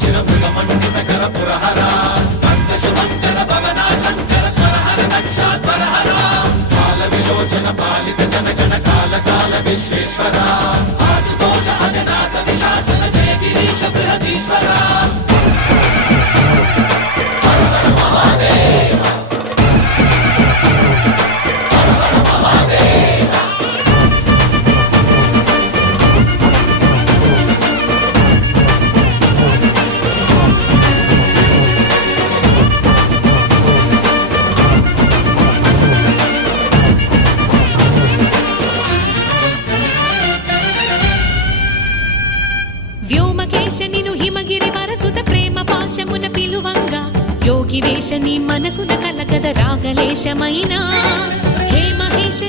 शिरमृगमण्डितकर पुरहरा भक्तशुभङ्कर भवना शङ्कर स्वरहर दक्षाध्वरहरा कालविलोचन पालित जनगण काल काल विश्वेश्वरा आशुतोष अजनास विशासन जय गिरीश बृहदीश्वरा हर हर महादेव हर हर महादेव వ్యోమకేశ నిను హిమగిరి వరసుత ప్రేమ పాశమున పిలువంగా యోగి వేష నీ మనసున కలగద రాగలేశమైనా హే మహేశ